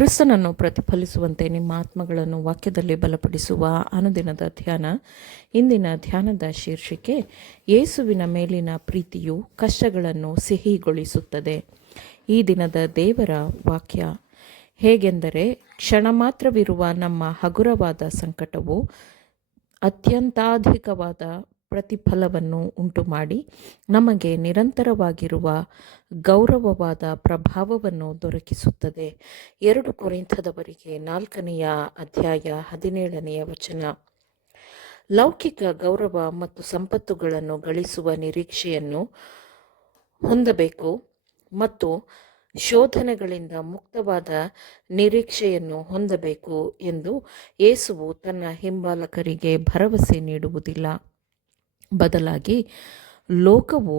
ಕ್ರಿಸ್ತನನ್ನು ಪ್ರತಿಫಲಿಸುವಂತೆ ನಿಮ್ಮ ಆತ್ಮಗಳನ್ನು ವಾಕ್ಯದಲ್ಲಿ ಬಲಪಡಿಸುವ ಅನುದಿನದ ಧ್ಯಾನ. ಇಂದಿನ ಧ್ಯಾನದ ಶೀರ್ಷಿಕೆ, ಯೇಸುವಿನ ಮೇಲಿನ ಪ್ರೀತಿಯು ಕಷ್ಟಗಳನ್ನು ಸಿಹಿಗೊಳಿಸುತ್ತದೆ. ಈ ದಿನದ ದೇವರ ವಾಕ್ಯ ಹೇಗೆಂದರೆ, ಕ್ಷಣ ಮಾತ್ರವಿರುವ ನಮ್ಮ ಹಗುರವಾದ ಸಂಕಟವು ಅತ್ಯಂತಾಧಿಕವಾದ ಪ್ರತಿಫಲವನ್ನು ಉಂಟುಮಾಡಿ ನಮಗೆ ನಿರಂತರವಾಗಿರುವ ಗೌರವವಾದ ಪ್ರಭಾವವನ್ನು ದೊರಕಿಸುತ್ತದೆ. 2 ಕೊರಿಂಥದವರಿಗೆ 4ನೇ ಅಧ್ಯಾಯ 17ನೇ ವಚನ. ಲೌಕಿಕ ಗೌರವ ಮತ್ತು ಸಂಪತ್ತುಗಳನ್ನು ಗಳಿಸುವ ನಿರೀಕ್ಷೆಯನ್ನು ಹೊಂದಬೇಕು ಮತ್ತು ಶೋಧನೆಗಳಿಂದ ಮುಕ್ತವಾದ ನಿರೀಕ್ಷೆಯನ್ನು ಹೊಂದಬೇಕು ಎಂದು ಯೇಸುವು ತನ್ನ ಹಿಂಬಾಲಕರಿಗೆ ಭರವಸೆ ನೀಡುವುದಿಲ್ಲ. ಬದಲಾಗಿ ಲೋಕವು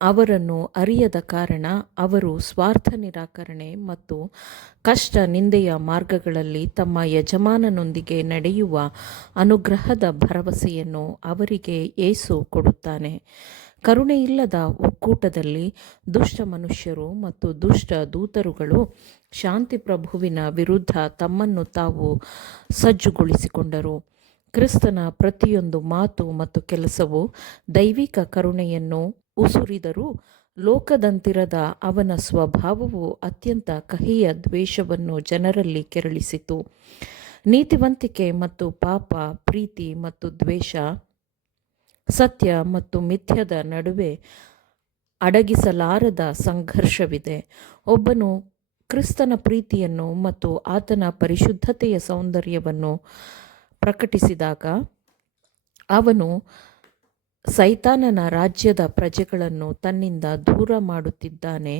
ಅವರನ್ನು ಅರಿಯದ ಕಾರಣ ಅವರು ಸ್ವಾರ್ಥ ನಿರಾಕರಣೆ ಮತ್ತು ಕಷ್ಟ ನಿಂದೆಯ ಮಾರ್ಗಗಳಲ್ಲಿ ತಮ್ಮ ಯಜಮಾನನೊಂದಿಗೆ ನಡೆಯುವ ಅನುಗ್ರಹದ ಭರವಸೆಯನ್ನು ಅವರಿಗೆ ಯೇಸು ಕೊಡುತ್ತಾನೆ. ಕರುಣೆಯಿಲ್ಲದ ಒಕ್ಕೂಟದಲ್ಲಿ ದುಷ್ಟ ಮನುಷ್ಯರು ಮತ್ತು ದುಷ್ಟ ದೂತರುಗಳು ಶಾಂತಿ ಪ್ರಭುವಿನ ವಿರುದ್ಧ ತಮ್ಮನ್ನು ತಾವು ಸಜ್ಜುಗೊಳಿಸಿಕೊಂಡರು. ಕ್ರಿಸ್ತನ ಪ್ರತಿಯೊಂದು ಮಾತು ಮತ್ತು ಕೆಲಸವು ದೈವಿಕ ಕರುಣೆಯನ್ನು ಉಸುರಿದರೂ ಲೋಕದಂತಿರದ ಅವನ ಸ್ವಭಾವವು ಅತ್ಯಂತ ಕಹಿಯ ದ್ವೇಷವನ್ನು ಜನರಲ್ಲಿ ಕೆರಳಿಸಿತು. ನೀತಿವಂತಿಕೆ ಮತ್ತು ಪಾಪ, ಪ್ರೀತಿ ಮತ್ತು ದ್ವೇಷ, ಸತ್ಯ ಮತ್ತು ಮಿಥ್ಯದ ನಡುವೆ ಅಡಗಿಸಲಾರದ ಸಂಘರ್ಷವಿದೆ. ಒಬ್ಬನು ಕ್ರಿಸ್ತನ ಪ್ರೀತಿಯನ್ನು ಮತ್ತು ಆತನ ಪರಿಶುದ್ಧತೆಯ ಸೌಂದರ್ಯವನ್ನು ಪ್ರಕಟಿಸಿದಾಗ ಅವನು ಸೈತಾನನ ರಾಜ್ಯದ ಪ್ರಜೆಗಳನ್ನು ತನ್ನಿಂದ ದೂರ ಮಾಡುತ್ತಿದ್ದಾನೆ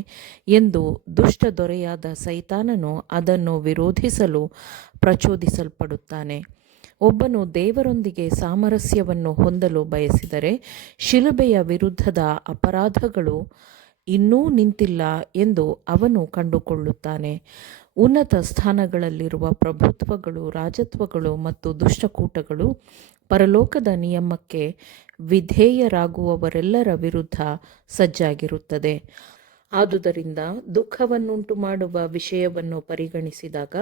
ಎಂದು ದುಷ್ಟ ದೊರೆಯಾದ ಸೈತಾನನು ಅದನ್ನು ವಿರೋಧಿಸಲು ಪ್ರಚೋದಿಸಲ್ಪಡುತ್ತಾನೆ. ಒಬ್ಬನು ದೇವರೊಂದಿಗೆ ಸಾಮರಸ್ಯವನ್ನು ಹೊಂದಲು ಬಯಸಿದರೆ ಶಿಲುಬೆಯ ವಿರುದ್ಧದ ಅಪರಾಧಗಳು ಇನ್ನೂ ನಿಂತಿಲ್ಲ ಎಂದು ಅವನು ಕಂಡುಕೊಳ್ಳುತ್ತಾನೆ. ಉನ್ನತ ಸ್ಥಾನಗಳಲ್ಲಿರುವ ಪ್ರಭುತ್ವಗಳು, ರಾಜತ್ವಗಳು ಮತ್ತು ದುಷ್ಟಕೂಟಗಳು ಪರಲೋಕದ ನಿಯಮಕ್ಕೆ ವಿಧೇಯರಾಗುವವರೆಲ್ಲರ ವಿರುದ್ಧ ಸಜ್ಜಾಗಿರುತ್ತದೆ. ಆದುದರಿಂದ ದುಃಖವನ್ನುಂಟು ಮಾಡುವ ವಿಷಯವನ್ನು ಪರಿಗಣಿಸಿದಾಗ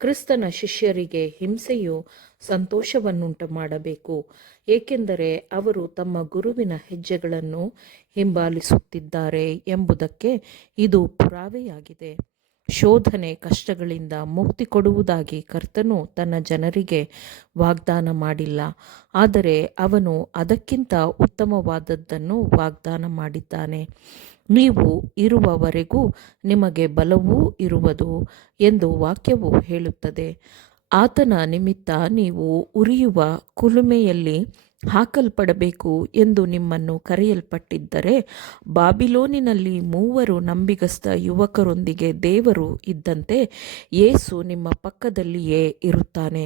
ಕ್ರಿಸ್ತನ ಶಿಷ್ಯರಿಗೆ ಹಿಂಸೆಯು ಸಂತೋಷವನ್ನುಂಟು ಮಾಡಬೇಕು, ಏಕೆಂದರೆ ಅವರು ತಮ್ಮ ಗುರುವಿನ ಹೆಜ್ಜೆಗಳನ್ನು ಹಿಂಬಾಲಿಸುತ್ತಿದ್ದಾರೆ ಎಂಬುದಕ್ಕೆ ಇದು ಪುರಾವೆಯಾಗಿದೆ. ಶೋಧನೆ, ಕಷ್ಟಗಳಿಂದ ಮುಕ್ತಿ ಕೊಡುವುದಾಗಿ ಕರ್ತನು ತನ್ನ ಜನರಿಗೆ ವಾಗ್ದಾನ ಮಾಡಿಲ್ಲ, ಆದರೆ ಅವನು ಅದಕ್ಕಿಂತ ಉತ್ತಮವಾದದ್ದನ್ನು ವಾಗ್ದಾನ ಮಾಡಿದ್ದಾನೆ. ನೀವು ಇರುವವರೆಗೂ ನಿಮಗೆ ಬಲವೂ ಇರುವುದು ಎಂದು ವಾಕ್ಯವು ಹೇಳುತ್ತದೆ. ಆತನ ನಿಮಿತ್ತ ನೀವು ಉರಿಯುವ ಕುಲುಮೆಯಲ್ಲಿ ಹಾಕಲ್ಪಡಬೇಕು ಎಂದು ನಿಮ್ಮನ್ನು ಕರೆಯಲ್ಪಟ್ಟಿದ್ದರೆ, ಬಾಬಿಲೋನಿನಲ್ಲಿ 3 ನಂಬಿಗಸ್ತ ಯುವಕರೊಂದಿಗೆ ದೇವರು ಇದ್ದಂತೆ ಯೇಸು ನಿಮ್ಮ ಪಕ್ಕದಲ್ಲಿಯೇ ಇರುತ್ತಾನೆ.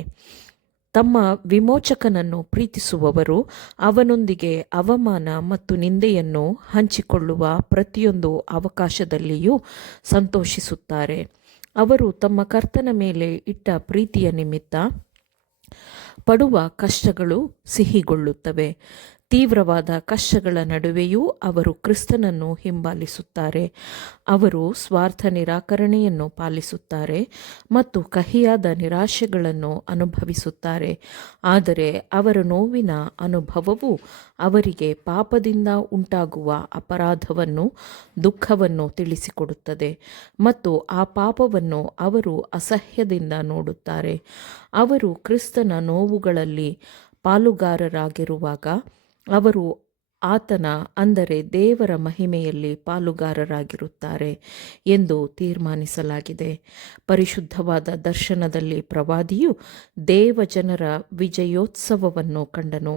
ತಮ್ಮ ವಿಮೋಚಕನನ್ನು ಪ್ರೀತಿಸುವವರು ಅವನೊಂದಿಗೆ ಅವಮಾನ ಮತ್ತು ನಿಂದೆಯನ್ನು ಹಂಚಿಕೊಳ್ಳುವ ಪ್ರತಿಯೊಂದು ಅವಕಾಶದಲ್ಲಿಯೂ ಸಂತೋಷಿಸುತ್ತಾರೆ. ಅವರು ತಮ್ಮ ಕರ್ತನ ಮೇಲೆ ಇಟ್ಟ ಪ್ರೀತಿಯ ನಿಮಿತ್ತ ಪಡುವ ಕಷ್ಟಗಳು ಸಿಹಿಗೊಳ್ಳುತ್ತವೆ. ತೀವ್ರವಾದ ಕಷ್ಟಗಳ ನಡುವೆಯೂ ಅವರು ಕ್ರಿಸ್ತನನ್ನು ಹಿಂಬಾಲಿಸುತ್ತಾರೆ. ಅವರು ಸ್ವಾರ್ಥ ನಿರಾಕರಣೆಯನ್ನು ಪಾಲಿಸುತ್ತಾರೆ ಮತ್ತು ಕಹಿಯಾದ ನಿರಾಶೆಗಳನ್ನು ಅನುಭವಿಸುತ್ತಾರೆ. ಆದರೆ ಅವರ ನೋವಿನ ಅನುಭವವು ಅವರಿಗೆ ಪಾಪದಿಂದ ಉಂಟಾಗುವ ಅಪರಾಧವನ್ನು, ದುಃಖವನ್ನು ತಿಳಿಸಿಕೊಡುತ್ತದೆ ಮತ್ತು ಆ ಪಾಪವನ್ನು ಅವರು ಅಸಹ್ಯದಿಂದ ನೋಡುತ್ತಾರೆ. ಅವರು ಕ್ರಿಸ್ತನ ನೋವುಗಳಲ್ಲಿ ಪಾಲುಗಾರರಾಗಿರುವಾಗ ಅವರು ಆತನ, ಅಂದರೆ ದೇವರ ಮಹಿಮೆಯಲ್ಲಿ ಪಾಲುಗಾರರಾಗಿರುತ್ತಾರೆ ಎಂದು ತೀರ್ಮಾನಿಸಲಾಗಿದೆ. ಪರಿಶುದ್ಧವಾದ ದರ್ಶನದಲ್ಲಿ ಪ್ರವಾದಿಯು ದೇವಜನರ ವಿಜಯೋತ್ಸವವನ್ನು ಕಂಡನು.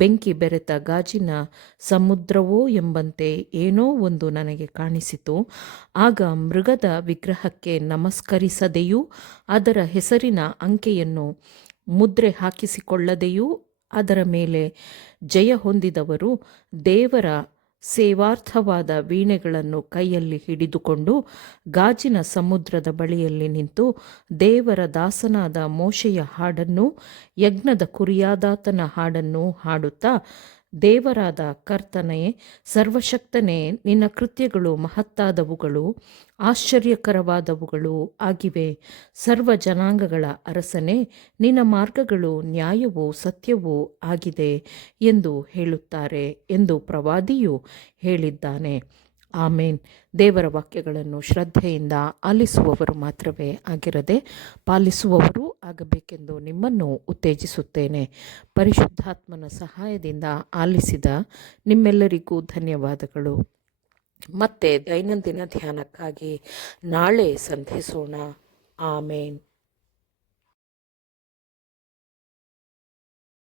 ಬೆಂಕಿ ಬೆರೆತ ಗಾಜಿನ ಸಮುದ್ರವೋ ಎಂಬಂತೆ ಏನೋ ಒಂದು ನನಗೆ ಕಾಣಿಸಿತು. ಆಗ ಮೃಗದ ವಿಗ್ರಹಕ್ಕೆ ನಮಸ್ಕರಿಸದೆಯೂ ಅದರ ಹೆಸರಿನ ಅಂಕೆಯನ್ನು ಮುದ್ರೆ ಹಾಕಿಸಿಕೊಳ್ಳದೆಯೂ ಅದರ ಮೇಲೆ ಜಯ ಹೊಂದಿದವರು ದೇವರ ಸೇವಾರ್ಥವಾದ ವೀಣೆಗಳನ್ನು ಕೈಯಲ್ಲಿ ಹಿಡಿದುಕೊಂಡು ಗಾಜಿನ ಸಮುದ್ರದ ಬಳಿಯಲ್ಲಿ ನಿಂತು ದೇವರ ದಾಸನಾದ ಮೋಶೆಯ ಹಾಡನ್ನೂ ಯಜ್ಞದ ಕುರಿಯಾದಾತನ ಹಾಡನ್ನೂ ಹಾಡುತ್ತಾ ದೇವರಾದ ಕರ್ತನೇ, ಸರ್ವಶಕ್ತನೇ, ನಿನ್ನ ಕೃತ್ಯಗಳು ಮಹತ್ತಾದವುಗಳು, ಆಶ್ಚರ್ಯಕರವಾದವುಗಳು ಆಗಿವೆ. ಸರ್ವ ಜನಾಂಗಗಳ ಅರಸನೇ, ನಿನ್ನ ಮಾರ್ಗಗಳು ನ್ಯಾಯವೂ ಸತ್ಯವೂ ಆಗಿದೆ ಎಂದು ಹೇಳುತ್ತಾರೆ ಎಂದು ಪ್ರವಾದಿಯು ಹೇಳಿದ್ದಾನೆ. ಆಮೇನ್. ದೇವರ ವಾಕ್ಯಗಳನ್ನು ಶ್ರದ್ಧೆಯಿಂದ ಆಲಿಸುವವರು ಮಾತ್ರವೇ ಆಗಿರದೆ ಪಾಲಿಸುವವರೂ ಆಗಬೇಕೆಂದು ನಿಮ್ಮನ್ನು ಉತ್ತೇಜಿಸುತ್ತೇನೆ. ಪರಿಶುದ್ಧಾತ್ಮನ ಸಹಾಯದಿಂದ ಆಲಿಸಿದ ನಿಮ್ಮೆಲ್ಲರಿಗೂ ಧನ್ಯವಾದಗಳು. ಮತ್ತೆ ದೈನಂದಿನ ಧ್ಯಾನಕ್ಕಾಗಿ ನಾಳೆ ಸಂಧಿಸೋಣ. ಆಮೇನ್.